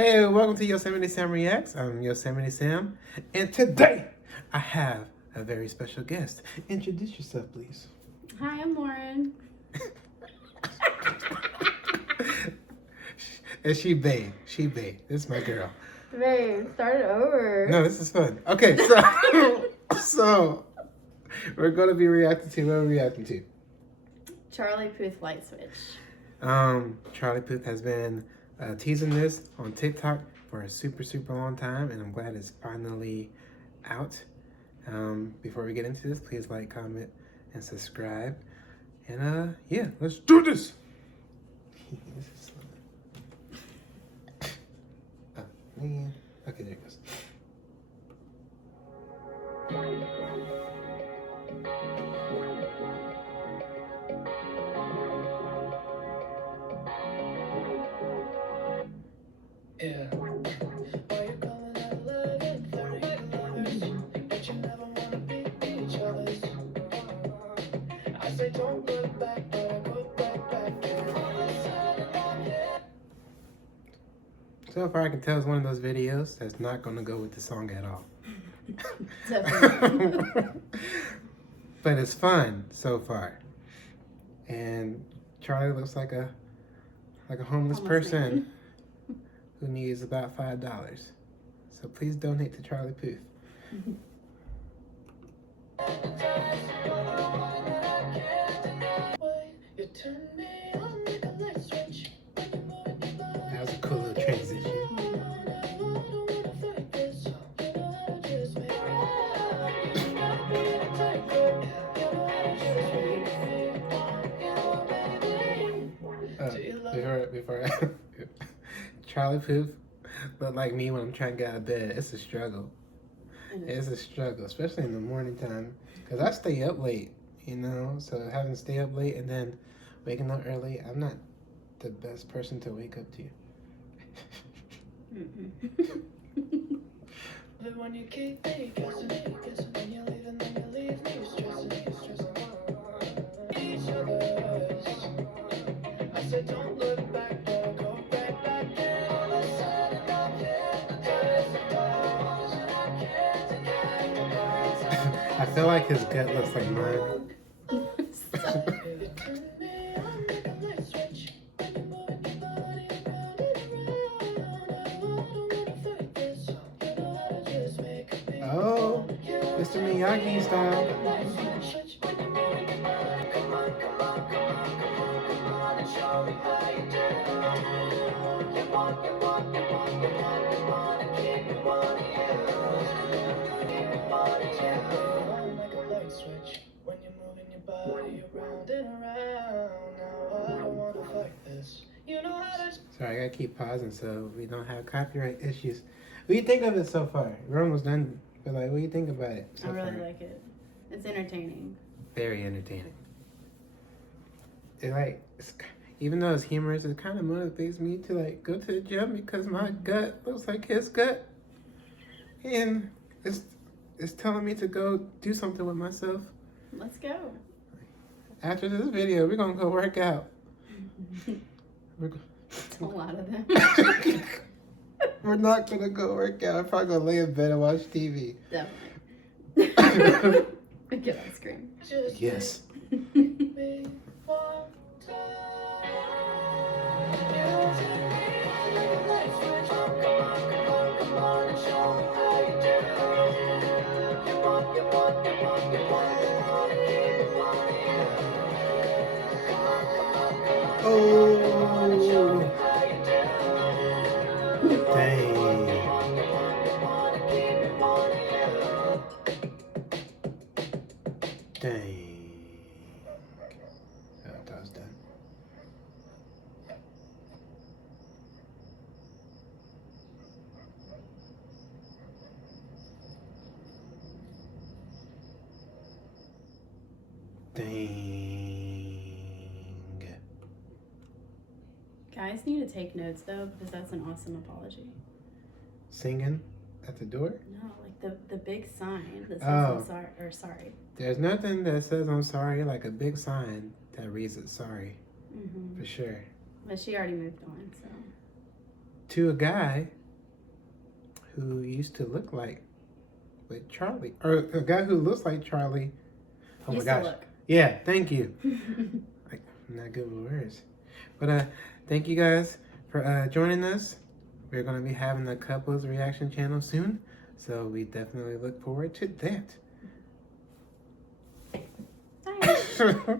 Hey, welcome to YosamitySam Reacts. I'm YosamitySam, and today I have a very special guest. Introduce yourself, please. Hi, I'm Lauren. And she bae. This is my girl. Babe, start it over. No, this is fun. Okay, so we're gonna be reacting to what are we reacting to? Charlie Puth light switch. Charlie Puth has been teasing this on TikTok for a super long time, and I'm glad it's finally out. Before we get into this, please like, comment, and subscribe. And yeah, let's do this. This is fun. Oh man. Okay, there it goes. Yeah. Why you calling at 11:30? But you never wanna be each other's. I say don't look back, but I look back. So far, I can tell it's one of those videos that's not gonna go with the song at all. Definitely. But it's fun so far. And Charlie looks like a homeless person Man. who needs about $5. So please donate to Charlie Puth. You turn me on like a light switch. That was a cool little transition. Before Charlie Puth look like me when I'm trying to get out of bed. It's a struggle. It's a struggle, especially in the morning time, because I stay up late, so having to stay up late and then waking up early, I'm not the best person to wake up to. But when you keep me guessing, when you leave and then you leave me stressing. Each other's. I said don't look back, but I'll go back. And all of a sudden I'm hypnotized. I feel like his gut looks like mine. Oh, Mr. Miyagi style. When you're moving your body around and around. Now I don't wanna fight this. You know how to. Sorry, I gotta keep pausing so we don't have copyright issues. What do you think of it so far? We're almost done. But what do you think about it so I really far? like it. It's entertaining. Very entertaining. Even though it's humorous, it kind of motivates me to go to the gym because my gut looks like his gut, and it's telling me to go do something with myself. Let's go. After this video, we're gonna go work out. It's a lot of them. We're not gonna go work out. I'm probably gonna lay in bed and watch TV. Definitely. Get ice cream. Yes. Oh. Dang. Dang. Oh, that was done. Dang. Guys need to take notes though, because that's an awesome apology. Singing at the door? No, like the big sign that says Oh. I'm sorry or sorry. There's nothing that says I'm sorry like a big sign that reads it sorry. Mm-hmm. For sure. But she already moved on, so. to a guy who used to look like Charlie, or a guy who looks like Charlie. Oh Used my to gosh! look. Yeah, thank you. I'm not good with words, but thank you guys for joining us. We're gonna be having a couples reaction channel soon, so we definitely look forward to that. Bye.